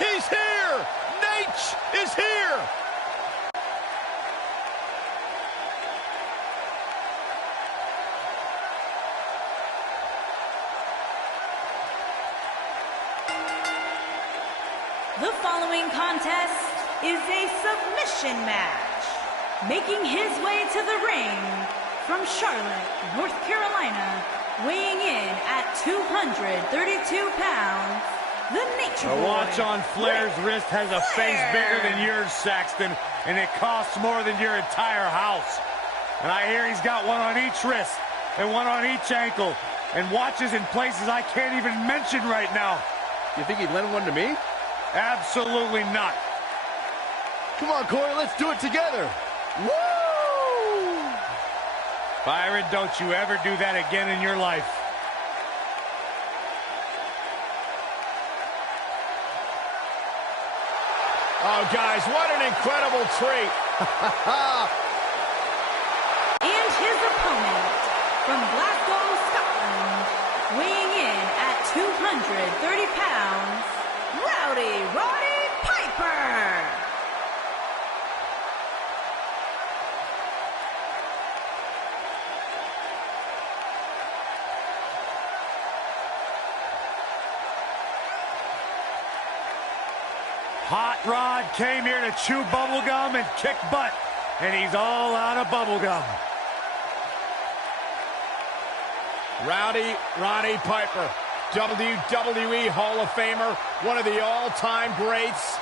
He's here! Nate is here! The following contest is a submission match. Making his way to the ring from Charlotte, North Carolina, weighing in at 232 pounds, the Nature Boy. A watch on Flair's wrist has a face bigger than yours, Saxton, and it costs more than your entire house. And I hear he's got one on each wrist and one on each ankle and watches in places I can't even mention right now. You think he'd lend one to me? Absolutely not. Come on, Corey, let's do it together. Woo! Byron, don't you ever do that again in your life. Oh, guys, what an incredible treat. And his opponent from Glasgow, Scotland, weighing in at 230 pounds, Roddy Piper. Hot Rod came here to chew bubblegum and kick butt, and he's all out of bubblegum. Roddy Piper, WWE Hall of Famer, one of the all-time greats.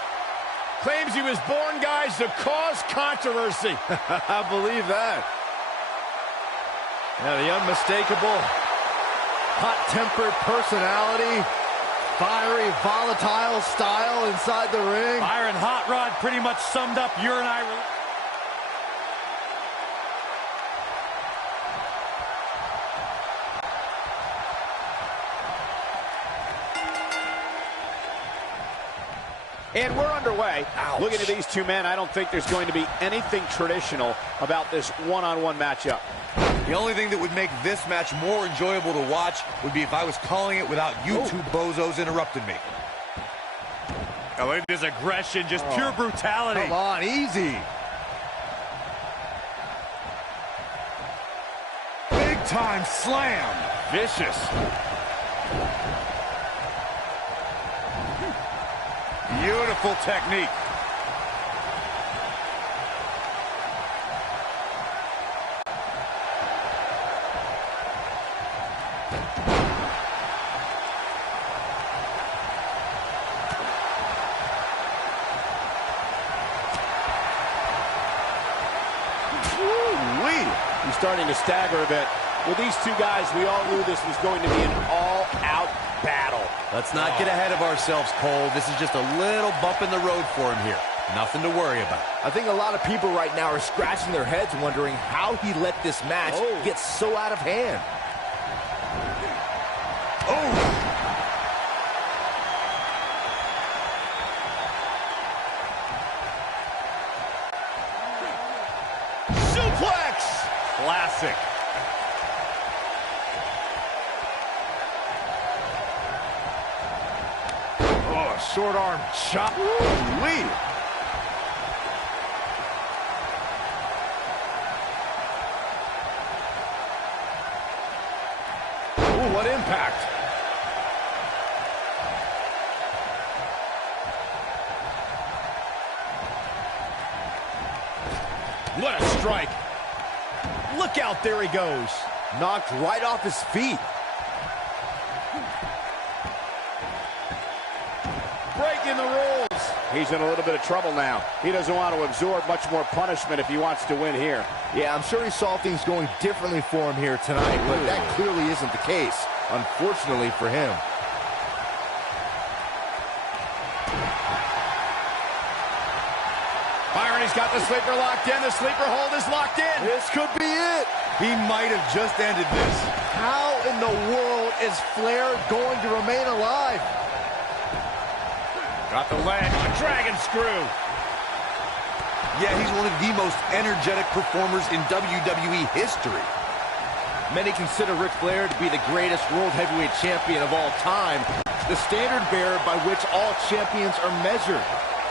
Claims he was born, guys, to cause controversy. I believe that. Yeah, the unmistakable, hot-tempered personality, fiery, volatile style inside the ring. Byron, Hot Rod pretty much summed up your and I. And we're underway. Ouch. Looking at these two men, I don't think there's going to be anything traditional about this one-on-one matchup. The only thing that would make this match more enjoyable to watch would be if I was calling it without you two bozos interrupting me. Oh, look at this aggression, just pure brutality. Come on, easy. Big time slam. Vicious. Beautiful technique. He's starting to stagger a bit. With these two guys, we all knew this was going to be an all-out battle. Let's not get ahead of ourselves, Cole. This is just a little bump in the road for him here. Nothing to worry about. I think a lot of people right now are scratching their heads wondering how he let this match get so out of hand. Suplex! Classic. Oh, short arm chop. Woo-wee. Ooh, what impact. What a strike. Look out, there he goes. Knocked right off his feet. Breaking the rules. He's in a little bit of trouble now. He doesn't want to absorb much more punishment if he wants to win here. Yeah, I'm sure he saw things going differently for him here tonight, but that clearly isn't the case, unfortunately for him. Byron, he's got the sleeper locked in. The sleeper hold is locked in. This could be it. He might have just ended this. How in the world is Flair going to remain alive? Got the leg, a dragon screw. Yeah, he's one of the most energetic performers in WWE history. Many consider Ric Flair to be the greatest world heavyweight champion of all time. the standard bearer by which all champions are measured.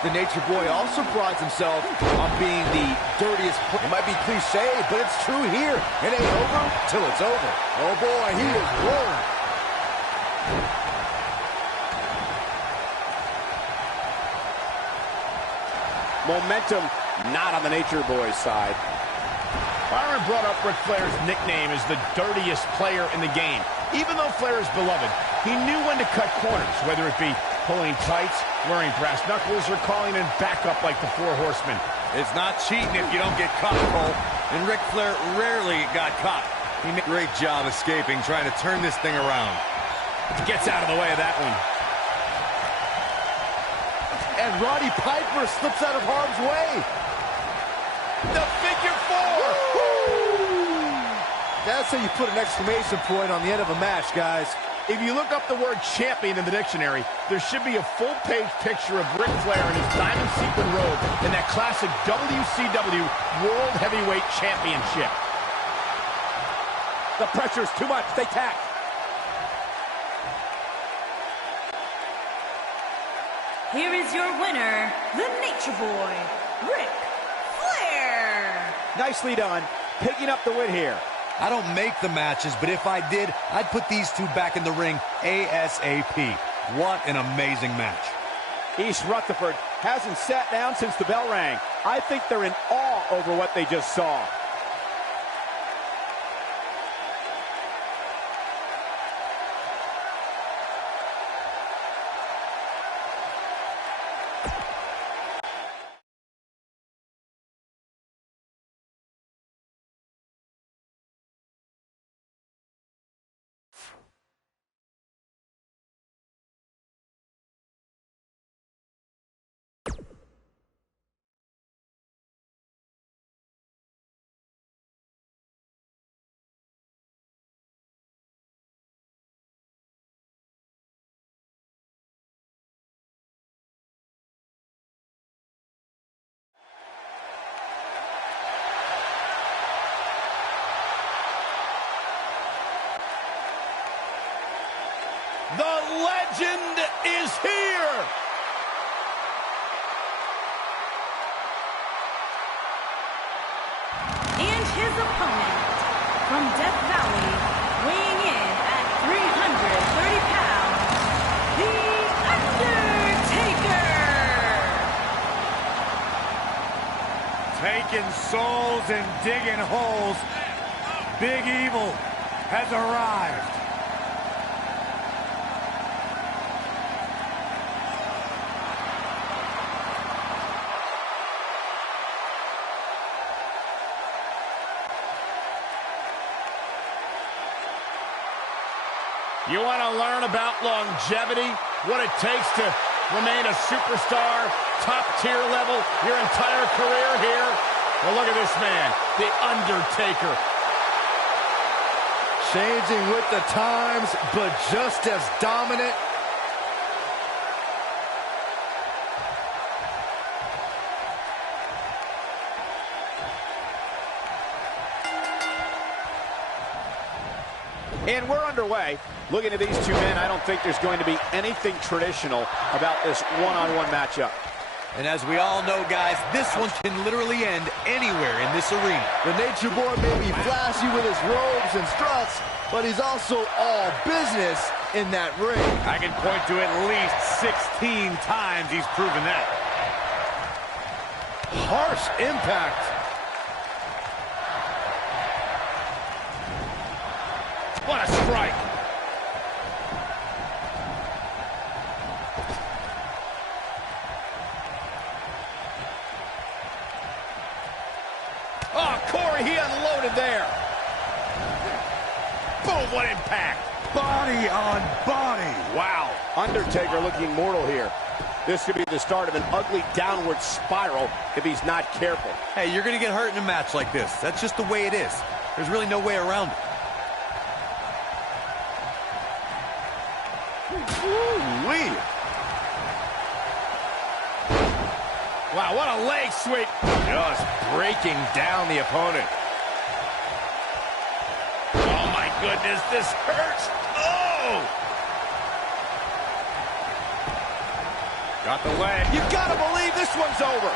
The Nature Boy also prides himself on being the dirtiest. It might be cliche, but it's true here. It ain't over till it's over. Oh boy, he is rolling. Momentum not on the Nature Boy's side. Byron brought up Ric Flair's nickname as the dirtiest player in the game. Even though Flair is beloved, he knew when to cut corners, whether it be pulling tights, wearing brass knuckles, or calling in backup like the Four Horsemen. It's not cheating if you don't get caught, Cole. And Ric Flair rarely got caught. He made a great job escaping, trying to turn this thing around. Gets out of the way of that one. And Roddy Piper slips out of harm's way. The figure four! That's how you put an exclamation point on the end of a match, guys. If you look up the word champion in the dictionary, there should be a full-page picture of Ric Flair in his diamond sequin robe in that classic WCW World Heavyweight Championship. The pressure's too much. They tack. Here is your winner, the Nature Boy, Ric Flair. Nicely done. Picking up the win here. I don't make the matches, but if I did, I'd put these two back in the ring ASAP. What an amazing match. East Rutherford hasn't sat down since the bell rang. I think they're in awe over what they just saw. The legend is here! And his opponent, from Death Valley, weighing in at 330 pounds, The Undertaker! Taking souls and digging holes. Big Evil has arrived. You want to learn about longevity, what it takes to remain a superstar, top-tier level, your entire career here? Well, look at this man, The Undertaker. Changing with the times, but just as dominant. And we're underway. Looking at these two men, I don't think there's going to be anything traditional about this one-on-one matchup. And as we all know, guys, this one can literally end anywhere in this arena. The Nature Boy may be flashy with his robes and struts, but he's also all business in that ring. I can point to at least 16 times he's proven that. Harsh impact. What a strike! Oh, Corey, he unloaded there. Boom, what impact. Body on body. Wow. Undertaker looking mortal here. This could be the start of an ugly downward spiral if he's not careful. Hey, you're going to get hurt in a match like this. That's just the way it is. There's really no way around it. Ooh-wee. Wow, what a leg sweep. Just breaking down the opponent. Oh, my goodness, this hurts. Oh! Got the leg. You gotta believe this one's over.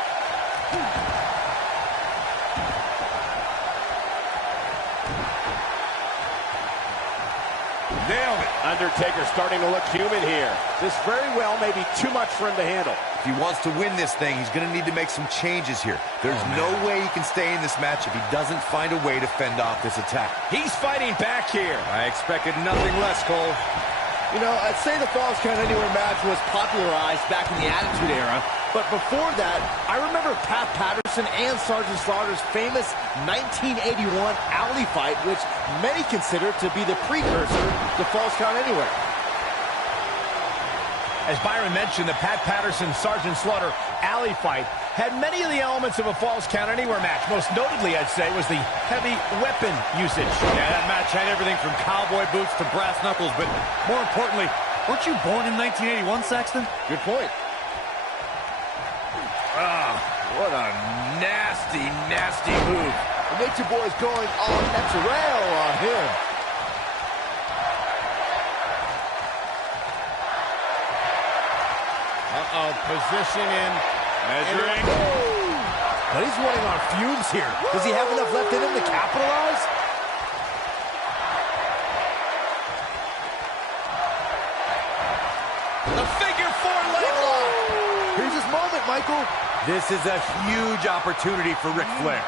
Nailed it. Undertaker starting to look human here. This very well may be too much for him to handle. If he wants to win this thing, he's going to need to make some changes here. There's no way he can stay in this match if he doesn't find a way to fend off this attack. He's fighting back here. I expected nothing less, Cole. You know, I'd say the Falls Count Anywhere match was popularized back in the Attitude Era, but before that, I remember Pat Patterson and Sergeant Slaughter's famous 1981 alley fight, which many consider to be the precursor to Falls Count Anywhere. As Byron mentioned, the Pat Patterson-Sergeant Slaughter alley fight had many of the elements of a Falls Count Anywhere match. Most notably, I'd say, was the heavy weapon usage. Yeah, that match had everything from cowboy boots to brass knuckles, but more importantly, weren't you born in 1981, Saxton? Good point. What a nasty, nasty move. The Nature Boy's going all natural on him. Position in. Measuring. But he's running on fumes here. Does he have enough left in him to capitalize? The figure four leg lock. Here's his moment, Michael. This is a huge opportunity for Ric Flair.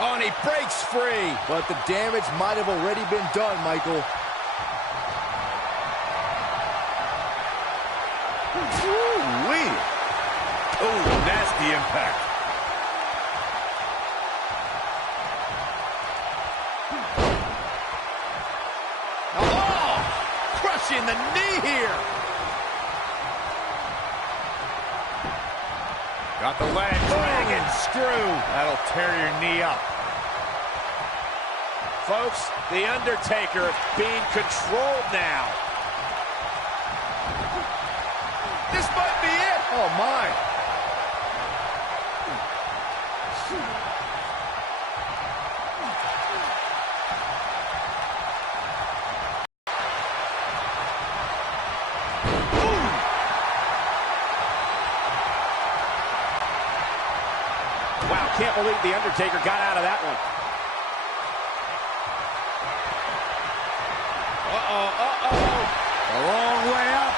Oh, and he breaks free. But the damage might have already been done, Michael. Woo-wee. Oh, nasty impact. Oh, crushing the knee here. Got the leg. Dragon screw. That'll tear your knee up. Folks, The Undertaker being controlled now. This might be it. Oh, my. Wow, can't believe The Undertaker got out of that one. A long way up.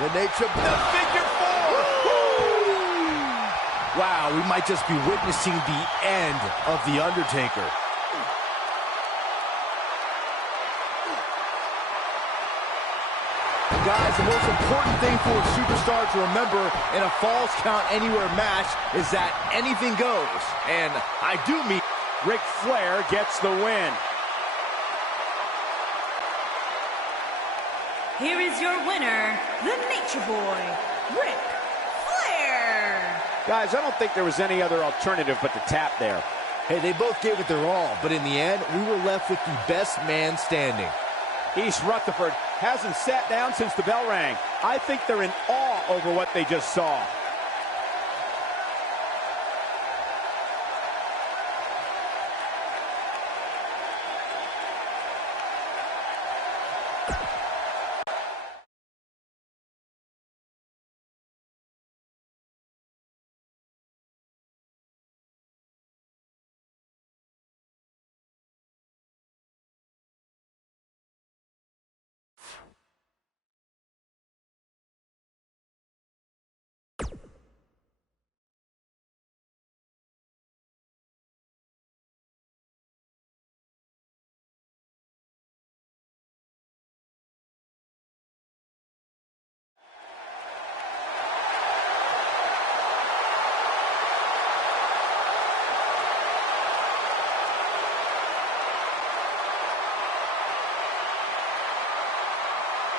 The Nature Boy. The figure four. Wow, we might just be witnessing the end of The Undertaker. Guys, the most important thing for a superstar to remember in a Falls Count Anywhere match is that anything goes. And I do mean Ric Flair gets the win. Here is your winner, the Nature Boy, Ric Flair. Guys, I don't think there was any other alternative but to tap there. hey, they both gave it their all, but in the end, we were left with the best man standing. East Rutherford hasn't sat down since the bell rang. I think they're in awe over what they just saw.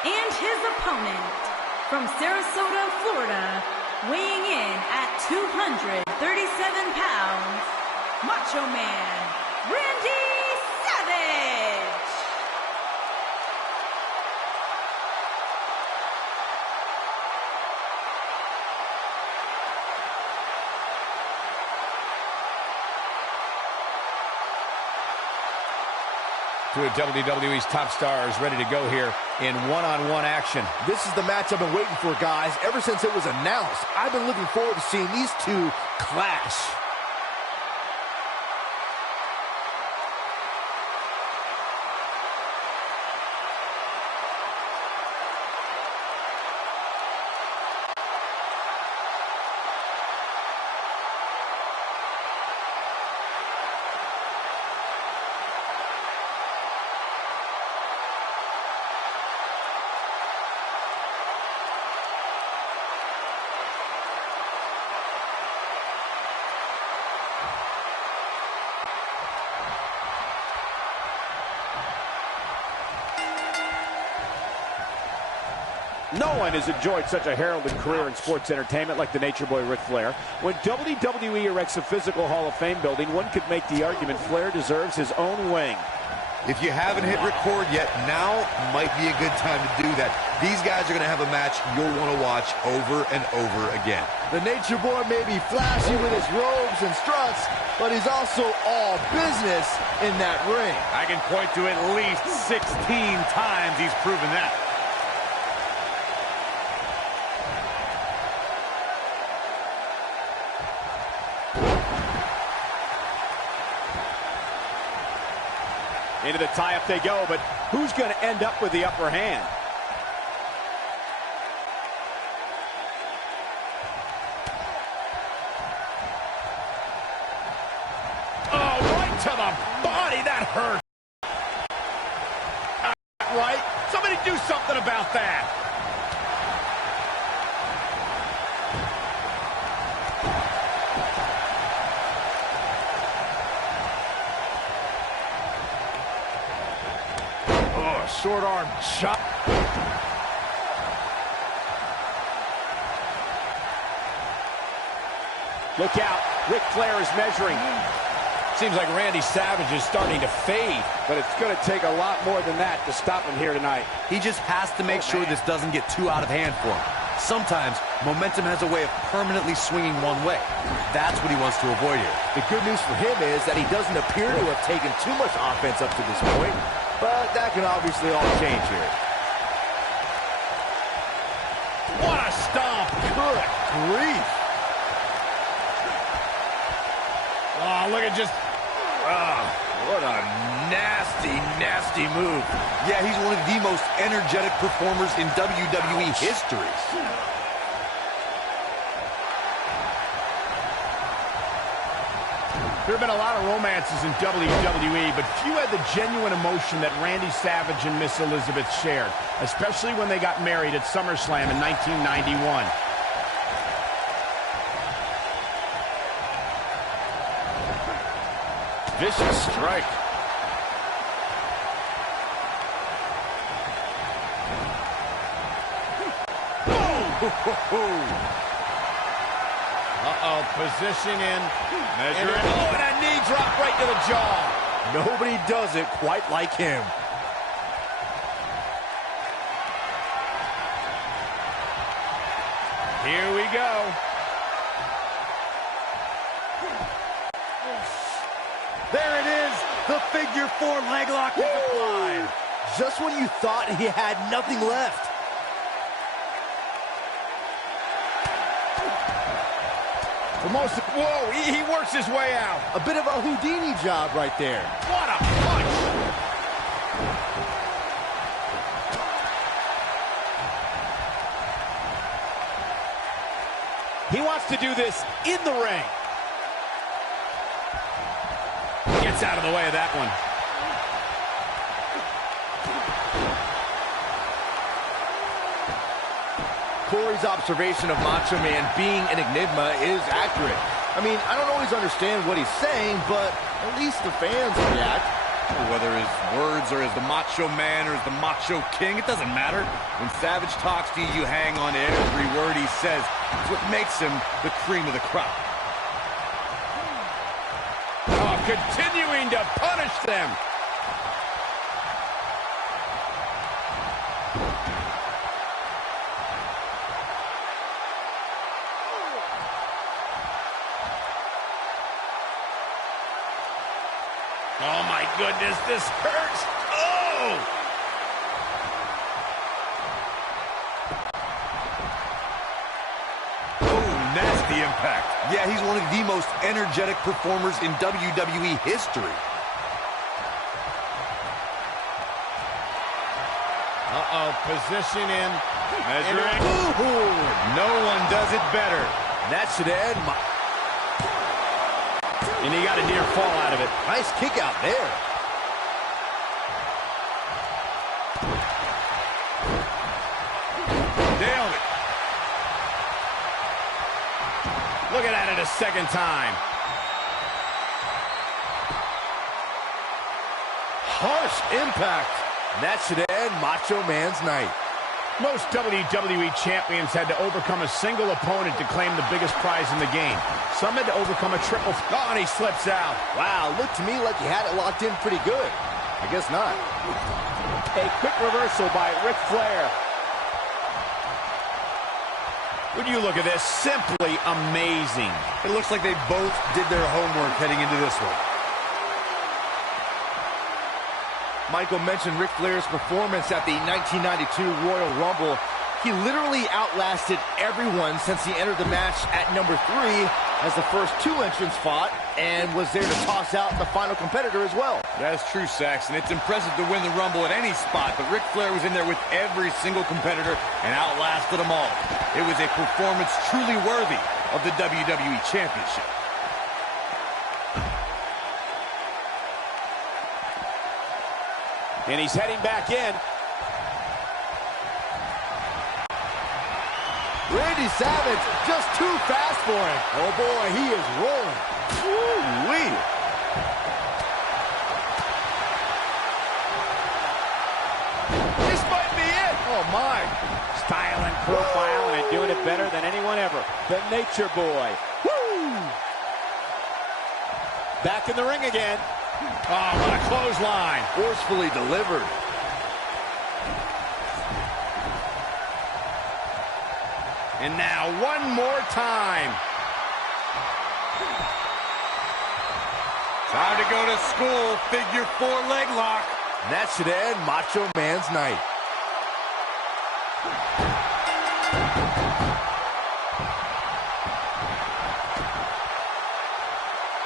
And his opponent, from Sarasota, Florida, weighing in at 237 pounds, Macho Man, Randy Savage. Two of WWE's top stars ready to go here in one-on-one action. This is the match I've been waiting for, guys. Ever since it was announced, I've been looking forward to seeing these two clash. No one has enjoyed such a heralded career in sports entertainment like the Nature Boy Ric Flair. When WWE erects a physical Hall of Fame building, one could make the argument Flair deserves his own wing. If you haven't hit record yet, now might be a good time to do that. These guys are going to have a match you'll want to watch over and over again. The Nature Boy may be flashy with his robes and struts, but he's also all business in that ring. I can point to at least 16 times he's proven that. Into the tie-up they go, but who's going to end up with the upper hand? Oh, right to the body. That hurt. Right? Somebody do something about that. Short arm chop. Look out. Ric Flair is measuring. Seems like Randy Savage is starting to fade. But it's going to take a lot more than that to stop him here tonight. He just has to make sure this doesn't get too out of hand for him. Sometimes momentum has a way of permanently swinging one way. That's what he wants to avoid here. The good news for him is that he doesn't appear to have taken too much offense up to this point, but that can obviously all change here. What a stomp. Good grief. Oh, look at just... What a nasty, nasty move. Yeah, he's one of the most energetic performers in WWE history. There have been a lot of romances in WWE, but few had the genuine emotion that Randy Savage and Miss Elizabeth shared, especially when they got married at SummerSlam in 1991. Vicious strike. Uh-oh, position in. Measure it. Oh, and a knee drop right to the jaw. Nobody does it quite like him. Here we go. There it is. The figure four leg lock is applied. Just when you thought he had nothing left. Whoa, he works his way out. A bit of a Houdini job right there. What a punch. He wants to do this in the ring. Gets out of the way of that one. Corey's observation of Macho Man being an enigma is accurate. I mean, I don't always understand what he's saying, but at least the fans react. Whether his words are as the Macho Man or as the Macho King, it doesn't matter. When Savage talks to you, you hang on to every word he says. It's what makes him the cream of the crop. Oh, continuing to punish them. Oh, my goodness, this hurts. Oh! Oh, nasty impact. Yeah, he's one of the most energetic performers in WWE history. Uh-oh, position in. Measuring. Ooh, no one does it better. That should end. And he got a near fall out of it. Nice kick out there. Nailed it. Looking at it a second time. Harsh impact. That should end Macho Man's night. Most WWE champions had to overcome a single opponent to claim the biggest prize in the game. Some had to overcome a triple. Oh, and he slips out. Wow, looked to me like he had it locked in pretty good. I guess not. A quick reversal by Ric Flair. Would you look at this? Simply amazing. It looks like they both did their homework heading into this one. Michael mentioned Ric Flair's performance at the 1992 Royal Rumble. He literally outlasted everyone since he entered the match at number 3 as the first 2 entrants fought and was there to toss out the final competitor as well. That's true, Saxton. It's impressive to win the Rumble at any spot, but Ric Flair was in there with every single competitor and outlasted them all. It was a performance truly worthy of the WWE Championship. And he's heading back in. Randy Savage just too fast for him. Oh boy, he is rolling. Woo-wee. This might be it. Oh my. Style and profile and doing it better than anyone ever. The Nature Boy. Woo! Back in the ring again. Oh, what a clothesline. Forcefully delivered. And now one more time. Time to go to school. Figure 4 leg lock. That should end Macho Man's night.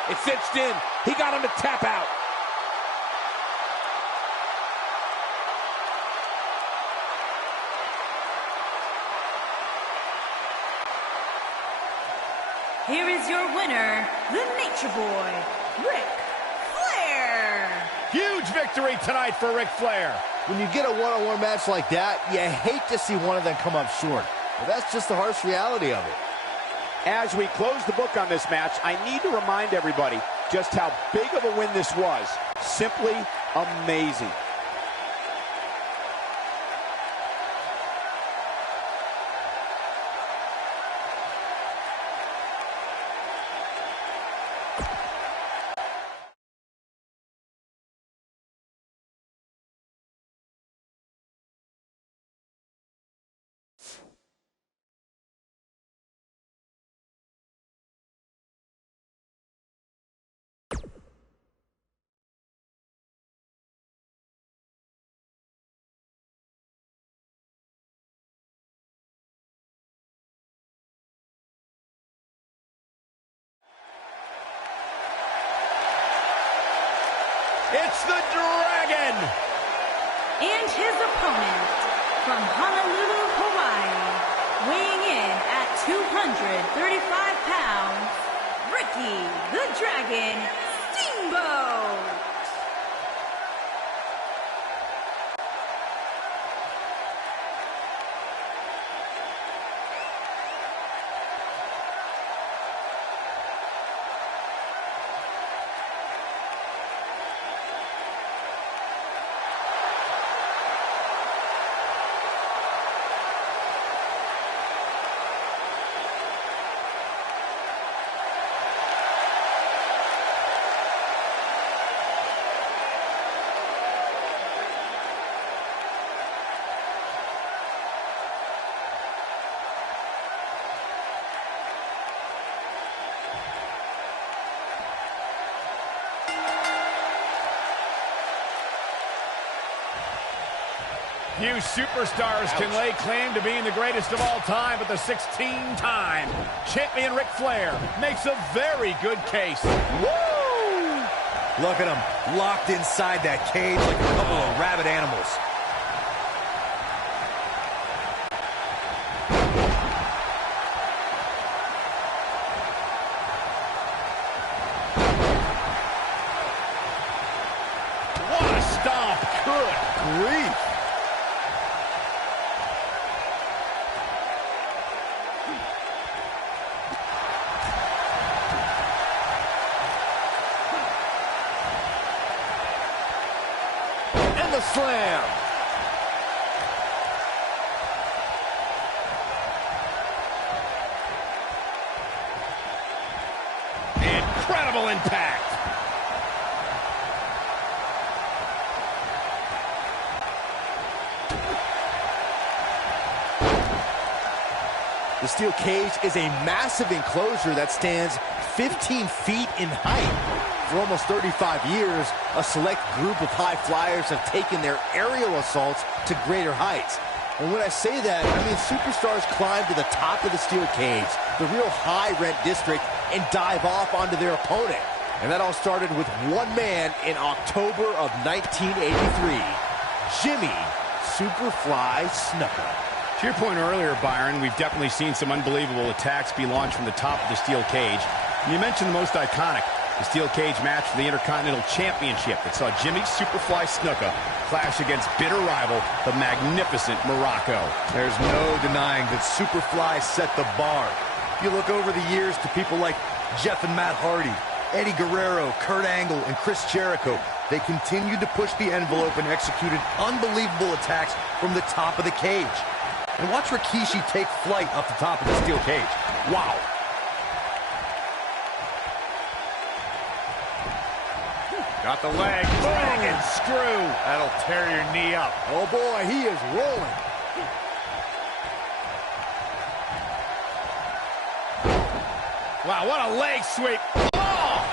It's cinched in. He got him to tap out. Here is your winner, the Nature Boy, Ric Flair. Huge victory tonight for Ric Flair. When you get a one-on-one match like that, you hate to see one of them come up short. But that's just the harsh reality of it. As we close the book on this match, I need to remind everybody just how big of a win this was. Simply amazing. It's the Dragon! And his opponent, from Honolulu, Hawaii, weighing in at 235 pounds, Ricky the Dragon Steamboat! Few superstars can lay claim to being the greatest of all time, but the 16-time champion Ric Flair makes a very good case. Woo! Look at him, locked inside that cage like a couple of rabid animals. What a stomp. Good grief. The slam. Incredible impact. The steel cage is a massive enclosure that stands 15 feet in height. For almost 35 years, a select group of high flyers have taken their aerial assaults to greater heights. And when I say that, I mean superstars climb to the top of the steel cage, the real high-rent district, and dive off onto their opponent. And that all started with one man in October of 1983, Jimmy Superfly Snuka. To your point earlier, Byron, we've definitely seen some unbelievable attacks be launched from the top of the steel cage. And you mentioned the most iconic, the steel cage match for the Intercontinental Championship that saw Jimmy Superfly Snuka clash against bitter rival, the magnificent Morocco. There's no denying that Superfly set the bar. If you look over the years to people like Jeff and Matt Hardy, Eddie Guerrero, Kurt Angle, and Chris Jericho, they continued to push the envelope and executed unbelievable attacks from the top of the cage. And watch Rikishi take flight off the top of the steel cage. Wow. Got the leg, dragon screw. That'll tear your knee up. Oh boy, he is rolling. Wow, what a leg sweep. Oh,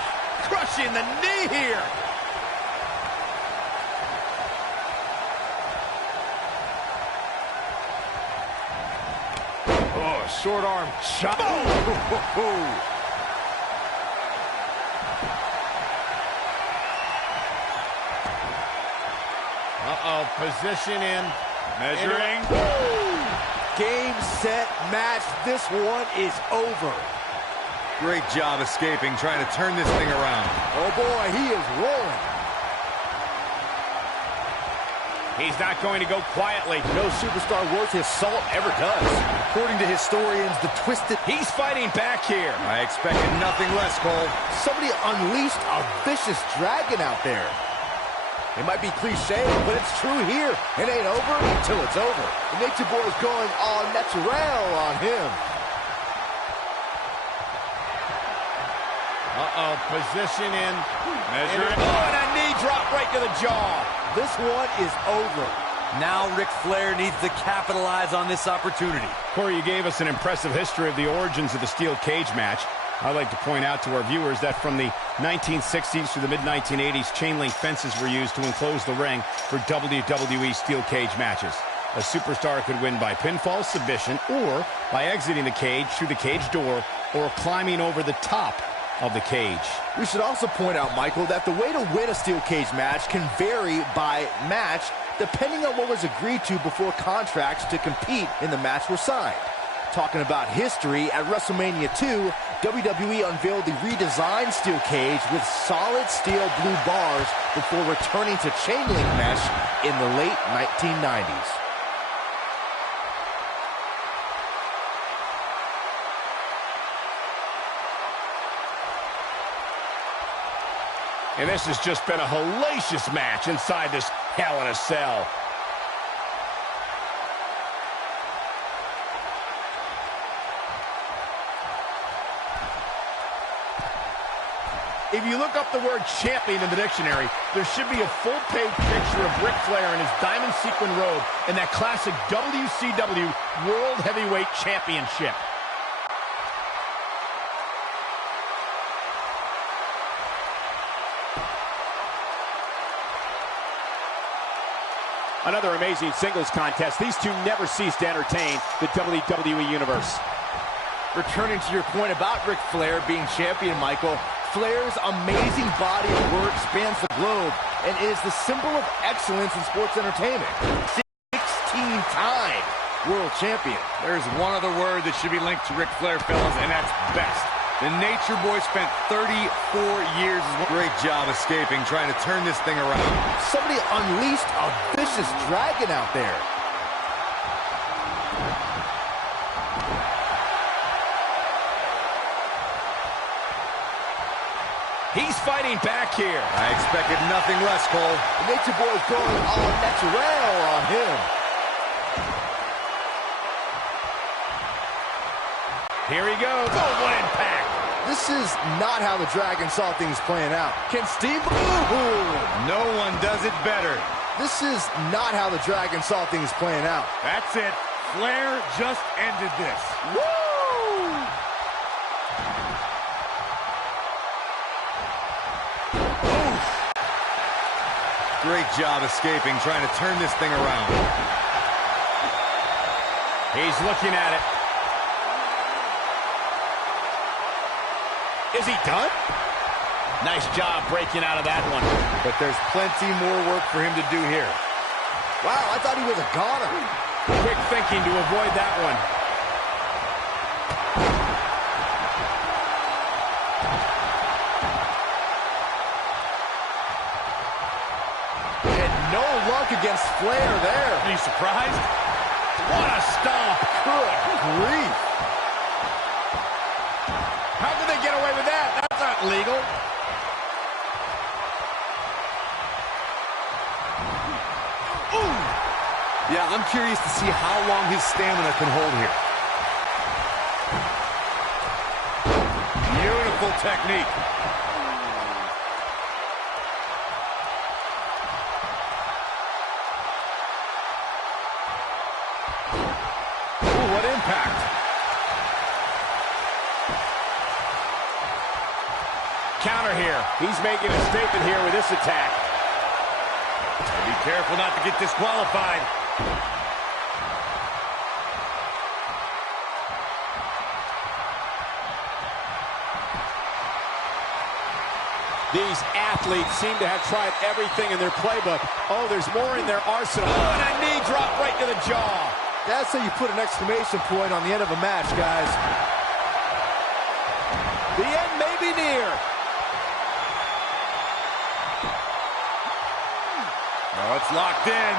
crushing the knee here. Oh, short arm chop. Uh-oh, position in. Measuring. Game, set, match. This one is over. Great job escaping, trying to turn this thing around. Oh boy, he is rolling. He's not going to go quietly. No superstar worth his salt ever does. According to historians, the twisted... He's fighting back here. I expected nothing less, Cole. Somebody unleashed a vicious dragon out there. It might be cliche, but it's true here. It ain't over until it's over. The Nature Boy is going all natural on him. Uh-oh, position in. Measuring. Oh, and a knee drop right to the jaw. This one is over. Now Ric Flair needs to capitalize on this opportunity. Corey, you gave us an impressive history of the origins of the steel cage match. I'd like to point out to our viewers that from the 1960s through the mid-1980s, chain link fences were used to enclose the ring for WWE steel cage matches. A superstar could win by pinfall, submission, or by exiting the cage through the cage door or climbing over the top of the cage. We should also point out, Michael, that the way to win a steel cage match can vary by match depending on what was agreed to before contracts to compete in the match were signed. Talking about history, at WrestleMania 2, WWE unveiled the redesigned steel cage with solid steel blue bars before returning to chain link mesh in the late 1990s. And this has just been a hellacious match inside this Hell in a Cell. If you look up the word champion in the dictionary, there should be a full-page picture of Ric Flair in his diamond sequin robe and that classic WCW World Heavyweight Championship. Another amazing singles contest. These two never cease to entertain the WWE Universe. Returning to your point about Ric Flair being champion, Michael, Flair's amazing body of work spans the globe and is the symbol of excellence in sports entertainment. 16-time world champion. There's one other word that should be linked to Ric Flair, fellas, and that's best. The Nature Boy spent 34 years. Great job escaping, trying to turn this thing around. Somebody unleashed a vicious dragon out there. He's fighting back here. I expected nothing less, Cole. The Nature Boy is going all natural on him. Here he goes. Oh, what impact. This is not how the Dragon saw things playing out. Can Steve... Ooh. No one does it better. This is not how the Dragon saw things playing out. That's it. Flair just ended this. Woo! Great job escaping, trying to turn this thing around. He's looking at it. Is he done? Nice job breaking out of that one. But there's plenty more work for him to do here. Wow, I thought he was a goner. Quick thinking to avoid that one. And no luck against Flair there. Are you surprised? What a stomp. Good grief. How did they get away with that? That's not legal. Ooh! Yeah, I'm curious to see how long his stamina can hold here. Beautiful technique. Ooh, what impact. Counter here. He's making a statement here with this attack. Be careful not to get disqualified. These athletes seem to have tried everything in their playbook. Oh, there's more in their arsenal. Oh, and a knee drop right to the jaw. That's how you put an exclamation point on the end of a match, guys. The end may be near. Oh, it's locked in.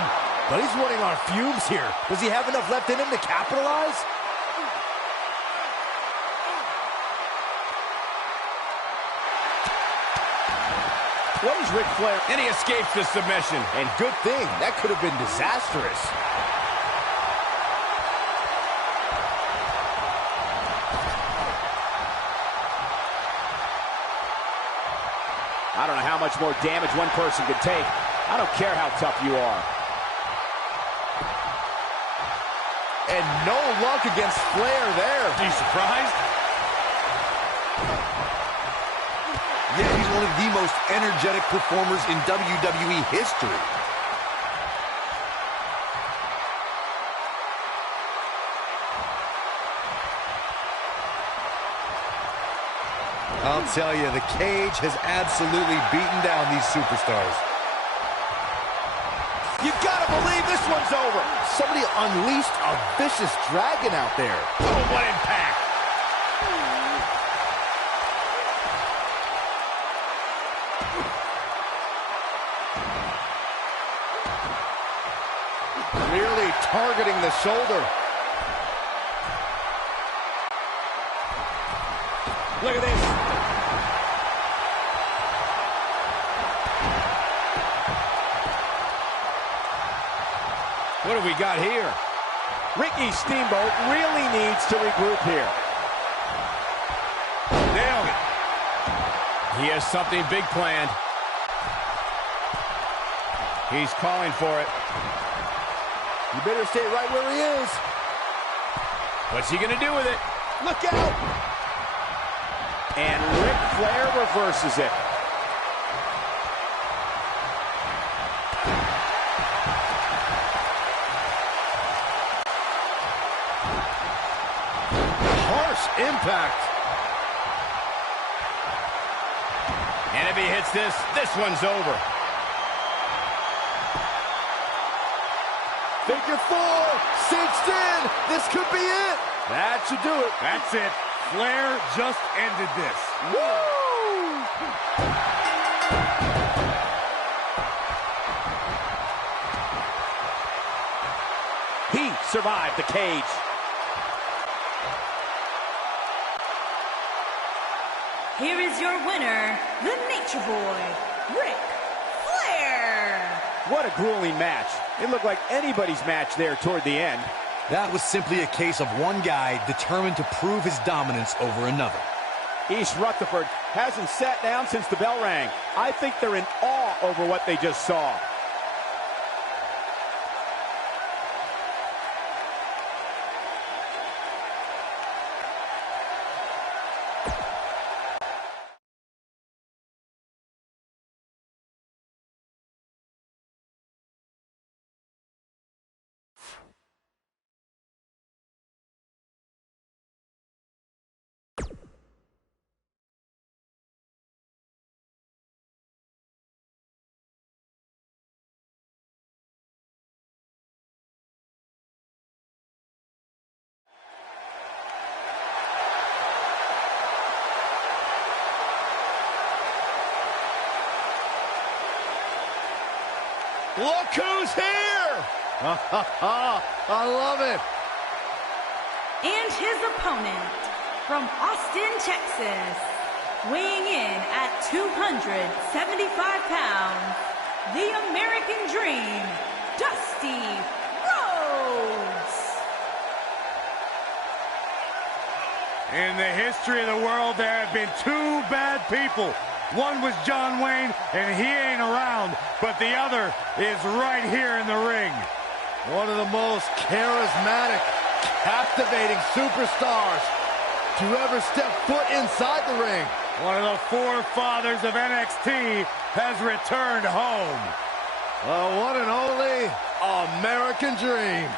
But he's running on fumes here. Does he have enough left in him to capitalize? What is Ric Flair? And he escapes the submission. And good thing. That could have been disastrous. I don't know how much more damage one person could take. I don't care how tough you are. And no luck against Flair there. Are you surprised? Yeah, he's one of the most energetic performers in WWE history. I'll tell you, the cage has absolutely beaten down these superstars. You gotta believe this one's over. Somebody unleashed a vicious dragon out there. Oh, what impact. Clearly targeting the shoulder. Look at this. What have we got here? Ricky Steamboat really needs to regroup here. Nailed it. He has something big planned. He's calling for it. You better stay right where he is. What's he going to do with it? Look out! And Ric Flair reverses it. impact. And if he hits this one's over. Figure 4, cinched in. This could be it. That should do it. That's it. Flair just ended this. Woo! He survived the cage. Here is your winner, the Nature Boy, Ric Flair. What a grueling match. It looked like anybody's match there toward the end. That was simply a case of one guy determined to prove his dominance over another. East Rutherford hasn't sat down since the bell rang. I think they're in awe over what they just saw. Look who's here! I love it. And his opponent, from Austin, Texas, weighing in at 275 pounds, the American Dream, Dusty Rhodes. In the history of the world, there have been two bad people. One was John Wayne, and he ain't around, but the other is right here in the ring. One of the most charismatic, captivating superstars to ever step foot inside the ring. One of the forefathers of NXT has returned home. The one and only American Dream.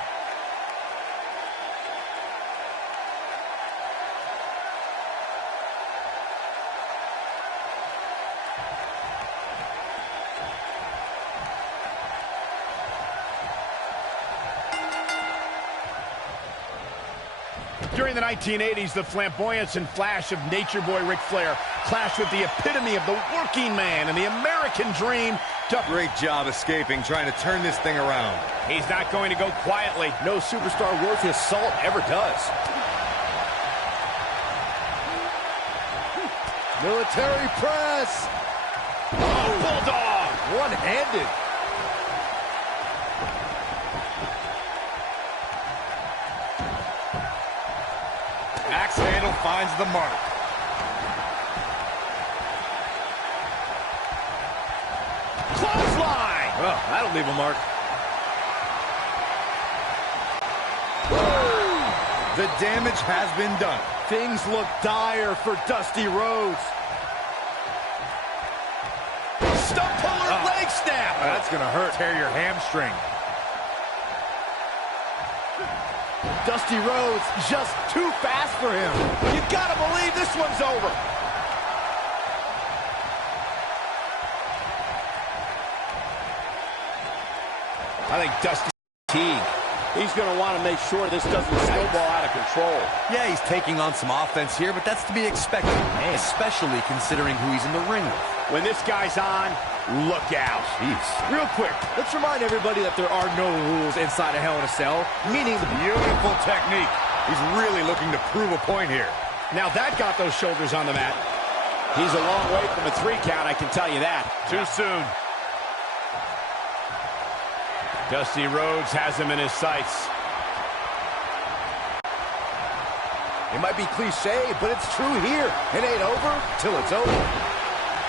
During the 1980s, the flamboyance and flash of Nature Boy Ric Flair clashed with the epitome of the working man and the American dream. Great job escaping, trying to turn this thing around. He's not going to go quietly. No superstar worth his salt ever does. Military press. Oh, Bulldog! One-handed. Axe handle finds the mark. Clothesline! Oh, that'll leave a mark. The damage has been done. Things look dire for Dusty Rhodes. Stump puller leg snap! That's gonna hurt. Tear your hamstring. Dusty Rhodes just too fast for him. You gotta believe this one's over. I think Dusty Teague. He's going to want to make sure this doesn't snowball out of control. Yeah, he's taking on some offense here, but that's to be expected, especially considering who he's in the ring with. When this guy's on, look out. Jeez. Real quick, let's remind everybody that there are no rules inside a Hell in a Cell, meaning the Beautiful technique. He's really looking to prove a point here. Now that got those shoulders on the mat. He's a long way from a 3 count, I can tell you that. Too soon. Dusty Rhodes has him in his sights. It might be cliche, but it's true here. It ain't over till it's over.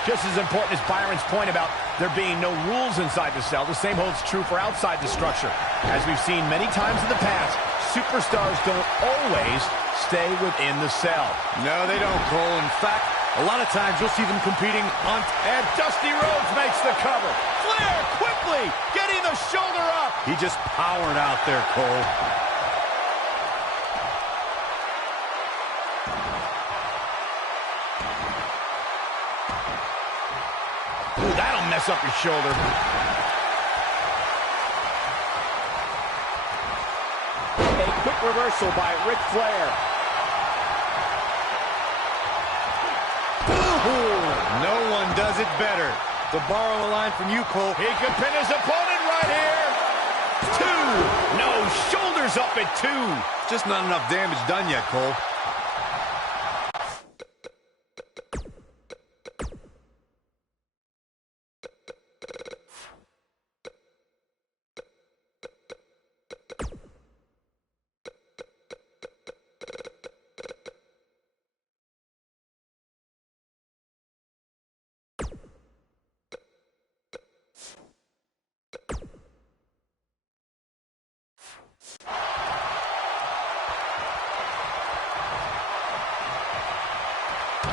Just as important as Byron's point about there being no rules inside the cell, the same holds true for outside the structure. As we've seen many times in the past, superstars don't always stay within the cell. No, they don't, Cole. In fact, a lot of times you'll see them competing on... And Dusty Rhodes makes the cover. Flair quickly getting the shoulder up. He just powered out there, Cole. Ooh, that'll mess up your shoulder. A quick reversal by Ric Flair. No one does it better. To borrow a line from you, Cole. He could pin his opponent right here. 2. No, shoulders up at 2. Just not enough damage done yet, Cole.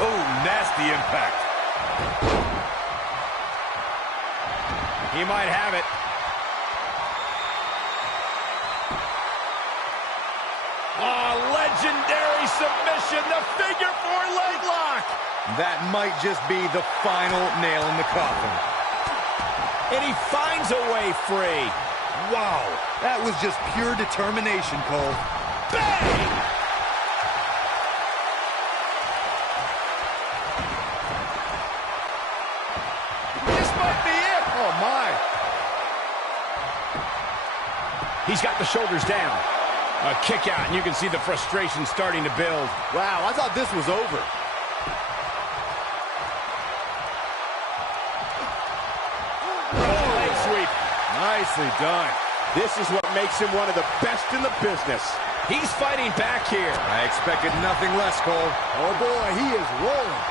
Oh, nasty impact. He might have it. Legendary submission, the figure 4 leg lock. That might just be the final nail in the coffin. And he finds a way free. Wow, that was just pure determination, Cole. Bang! This might be it. Oh, my. He's got the shoulders down. A kick out, and you can see the frustration starting to build. Wow, I thought this was over. Leg sweep. Nicely done. This is what makes him one of the best in the business. He's fighting back here. I expected nothing less, Cole. Oh, boy, he is rolling.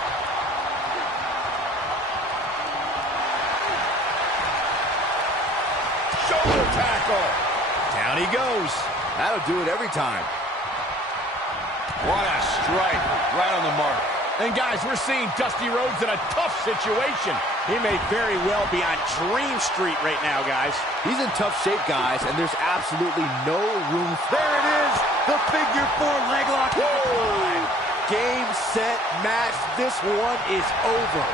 Shoulder tackle. Down he goes. That'll do it every time. What a strike. Right on the mark. And guys, we're seeing Dusty Rhodes in a tough situation. He may very well be on Dream Street right now, guys. He's in tough shape, guys, and there's absolutely no room for... There it is. The figure 4 leg lock. Game, set, match. This one is over.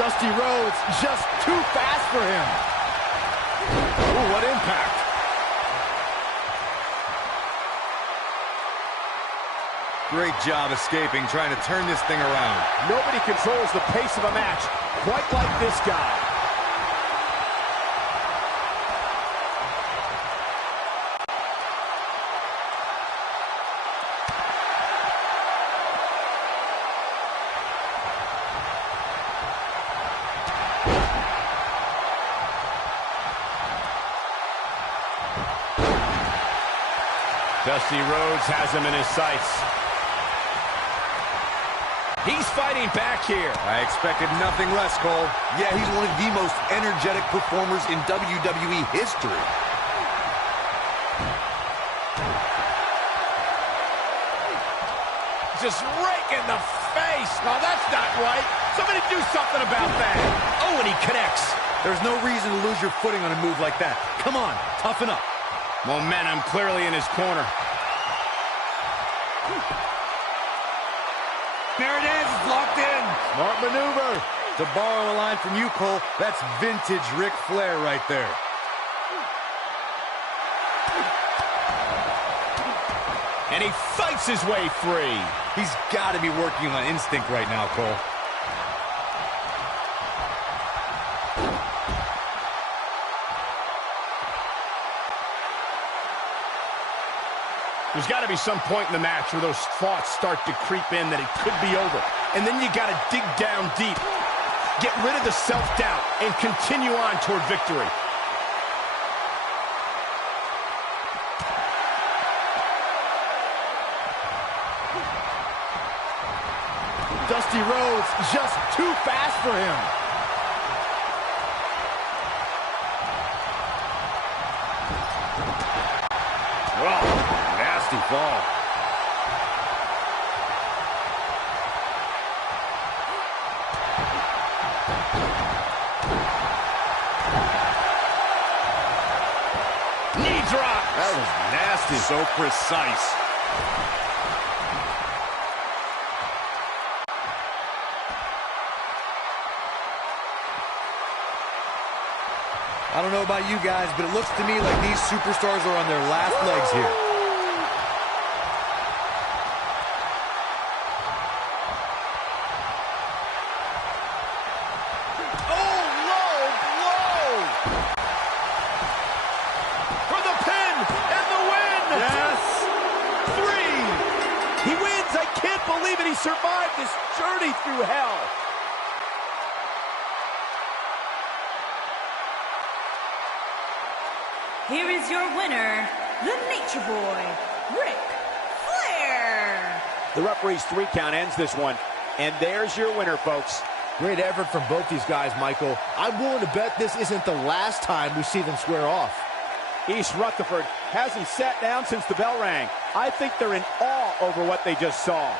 Dusty Rhodes just too fast for him. Ooh, what impact. Great job escaping, trying to turn this thing around. Nobody controls the pace of a match quite like this guy. Dusty Rhodes has him in his sights. He's fighting back here. I expected nothing less, Cole. Yeah, he's one of the most energetic performers in WWE history. Just rake in the face. No, that's not right. Somebody do something about that. Oh, and he connects. There's no reason to lose your footing on a move like that. Come on, toughen up. Momentum clearly in his corner. There it is, it's locked in. Smart maneuver. To borrow a line from you, Cole, that's vintage Ric Flair right there. And he fights his way free. He's got to be working on instinct right now, Cole. There's got to be some point in the match where those thoughts start to creep in that it could be over. And then you got to dig down deep. Get rid of the self-doubt and continue on toward victory. Dusty Rhodes just too fast for him. Well, nasty fall. Knee drop. That was nasty. So precise. I don't know about you guys, but it looks to me like these superstars are on their last legs here. Oh, low blow! For the pin and the win! Yes! 3! He wins. I can't believe it. He survived this journey through hell. Here is your winner, the Nature Boy, Ric Flair. The referee's 3 count ends this one. And there's your winner, folks. Great effort from both these guys, Michael. I'm willing to bet this isn't the last time we see them square off. East Rutherford hasn't sat down since the bell rang. I think they're in awe over what they just saw.